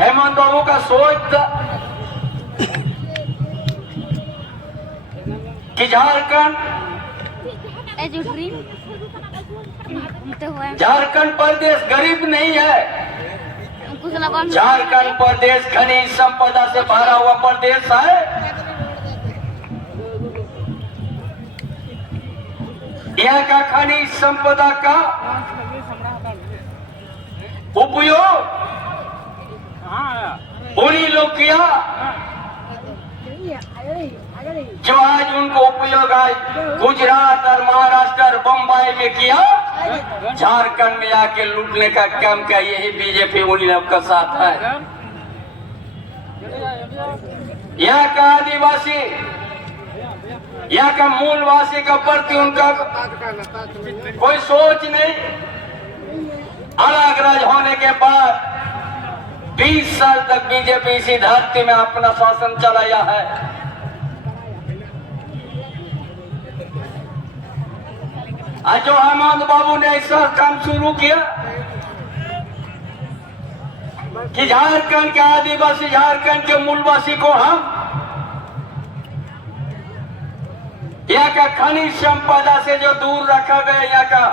हेमंत बाबू का सोच था कि झारखंड प्रदेश गरीब नहीं है। झारखंड प्रदेश खनिज संपदा से भरा हुआ प्रदेश है। यहाँ का खनिज संपदा का उपयोग उन्हीं लोग किया जो आज उनको उपयोग आज गुजरात और महाराष्ट्र और बम्बई में किया। झारखंड में आके लूटने का काम किया। यही बीजेपी उन्हीं लोग का साथ है। यहाँ का आदिवासी, यहाँ का मूलवासी का प्रति उनका कोई सोच नहीं। अलग राज होने के बाद 20 साल तक बीजेपी इसी धरती में अपना शासन चलाया है। आज जो हेमंत बाबू ने ऐसा काम शुरू किया कि झारखंड के आदिवासी, झारखंड के मूलवासी को हम यहाँ का खनिज संपदा से जो दूर रखा गया, यहाँ का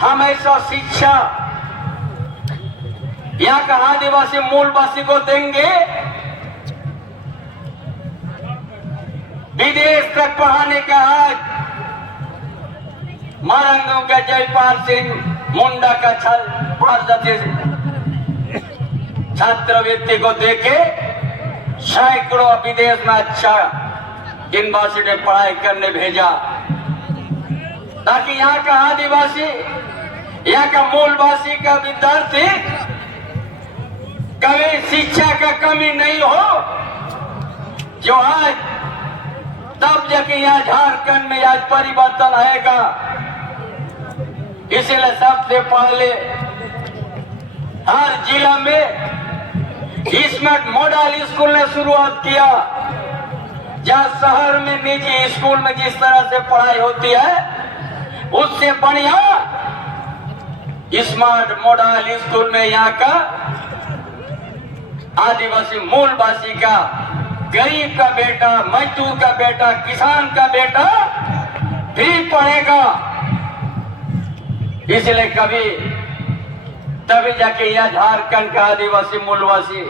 हम ऐसा शिक्षा यहाँ का आदिवासी मूलवासी को देंगे। विदेश तक पढ़ाने का आज मरंगों का जयपाल सिंह मुंडा का छल छात्रवृत्ति को देके सैकड़ों विदेश में अच्छा यूनिवर्सिटी पढ़ाई करने भेजा, ताकि यहाँ का आदिवासी, यहाँ का मूलवासी का विद्यार्थी कभी शिक्षा का कमी नहीं हो। जो आज तब जाके यहाँ झारखंड में आज परिवर्तन आएगा। इसलिए सबसे पहले हर जिला में स्मार्ट मॉडल स्कूल ने शुरुआत किया। जहाँ शहर में निजी स्कूल में जिस तरह से पढ़ाई होती है, उससे बढ़िया स्मार्ट मॉडल स्कूल में यहाँ का आदिवासी मूलवासी का, गरीब का बेटा, मजदूर का बेटा, किसान का बेटा भी पढ़ेगा। इसलिए कभी तभी जाके यहाँ झारखंड का आदिवासी मूलवासी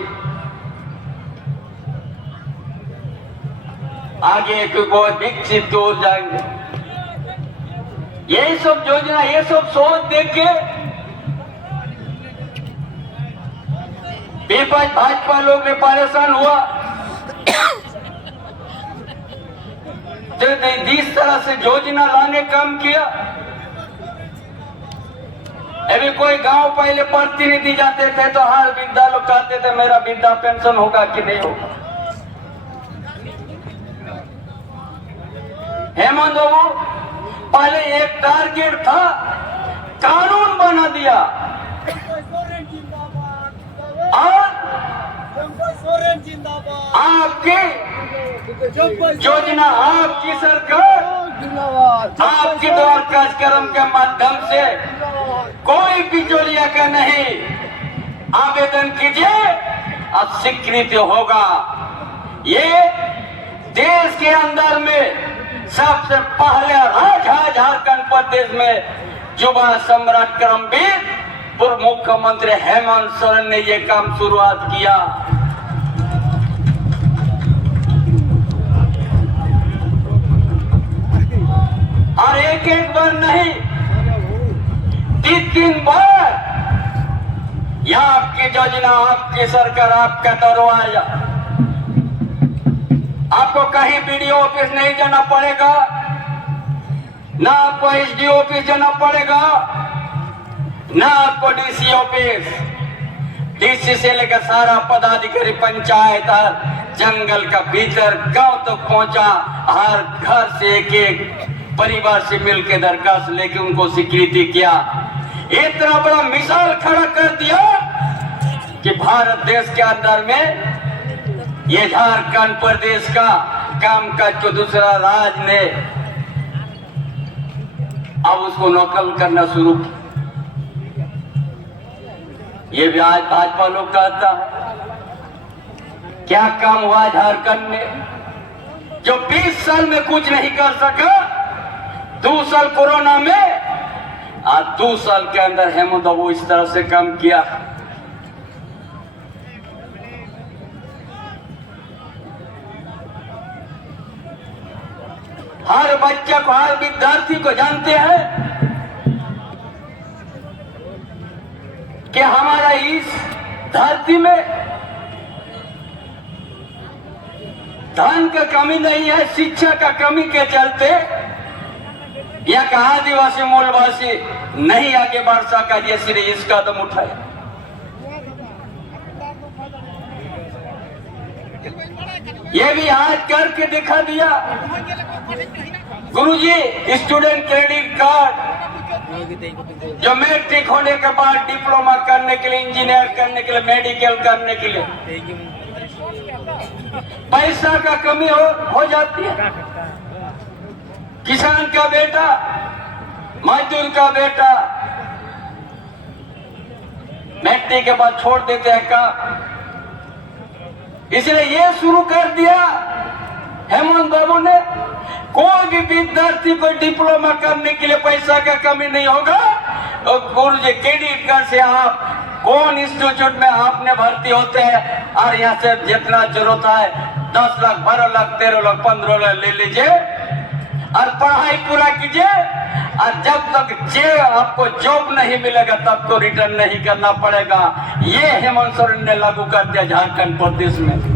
आगे बहुत विकसित हो जाएंगे। यही सब योजना, ये सब सोच देख के भाजपा लोग ने परेशान हुआ। जिस तरह से योजना लाने काम किया, अभी कोई गांव पहले प्रतिनिधि जाते थे तो हर वृद्धा लोग कहते थे मेरा वृद्धा पेंशन होगा कि नहीं होगा। हेमंत बाबू पहले एक टारगेट था, कानून बना दिया और आपकी योजना, आपकी सरकार, आपके द्वारा कार्यक्रम के माध्यम से कोई बिचौलिया का नहीं, आवेदन कीजिए अब स्वीकृति होगा। ये देश के अंदर में सबसे पहले राजा झारखंड प्रदेश में युवा सम्राट कर्मवीर पूर्व मुख्यमंत्री हेमंत सोरेन ने ये काम शुरुआत किया। और एक एक बार नहीं, 3 बार यह आपकी योजना, आपकी सरकार, आपका दरवाजा। आपको कहीं बीडीओ ऑफिस नहीं जाना पड़ेगा, ना आपको एसडीओ ऑफिस जाना पड़ेगा, ना आपको डीसी ऑफिस। डीसी से लेकर सारा पदाधिकारी पंचायत जंगल का भीतर गांव तक पहुंचा। हर घर से एक परिवार से मिलकर दरखास्त लेके उनको स्वीकृति किया। इतना बड़ा मिसाल खड़ा कर दिया कि भारत देश के अंदर में ये झारखंड प्रदेश का काम काज को दूसरा राज ने अब उसको नकल करना शुरू किया। ये भी आज भाजपा लोग कहता है क्या काम हुआ झारखंड में? जो 20 साल में कुछ नहीं कर सका, 2 साल कोरोना में, आज 2 साल के अंदर हेमंत बाबू इस तरह से काम किया। हर बच्चा को, हर विद्यार्थी को जानते हैं कि हमारा इस धरती में धन का कमी नहीं है, शिक्षा का कमी के चलते यहाँ का आदिवासी मूलवासी नहीं आगे बढ़ सका, इसलिए इस कदम उठाया। ये भी आज करके दिखा दिया। गुरुजी, स्टूडेंट क्रेडिट कार्ड जो मैट्रिक होने के बाद डिप्लोमा करने के लिए, इंजीनियर करने के लिए, मेडिकल करने के लिए पैसा का कमी हो जाती है। किसान का बेटा, मजदूर का बेटा मैट्रिक के बाद छोड़ देते हैं काम, इसलिए ये शुरू कर दिया हेमंत बाबू ने। कोई भी विद्यार्थी को डिप्लोमा करने के लिए पैसा का कमी नहीं होगा। तो गुरुजी, क्रेडिट कार्ड से आप कौन इंस्टीट्यूट में आपने भर्ती होते हैं और यहाँ से जितना जरूरत है 10 लाख, 12 लाख, 13 लाख, 15 लाख ले लीजिए और पढ़ाई पूरा कीजिए। और जब तक आपको जॉब नहीं मिलेगा तब तो रिटर्न नहीं करना पड़ेगा। ये हेमंत सोरेन ने लागू कर दिया झारखंड प्रदेश में।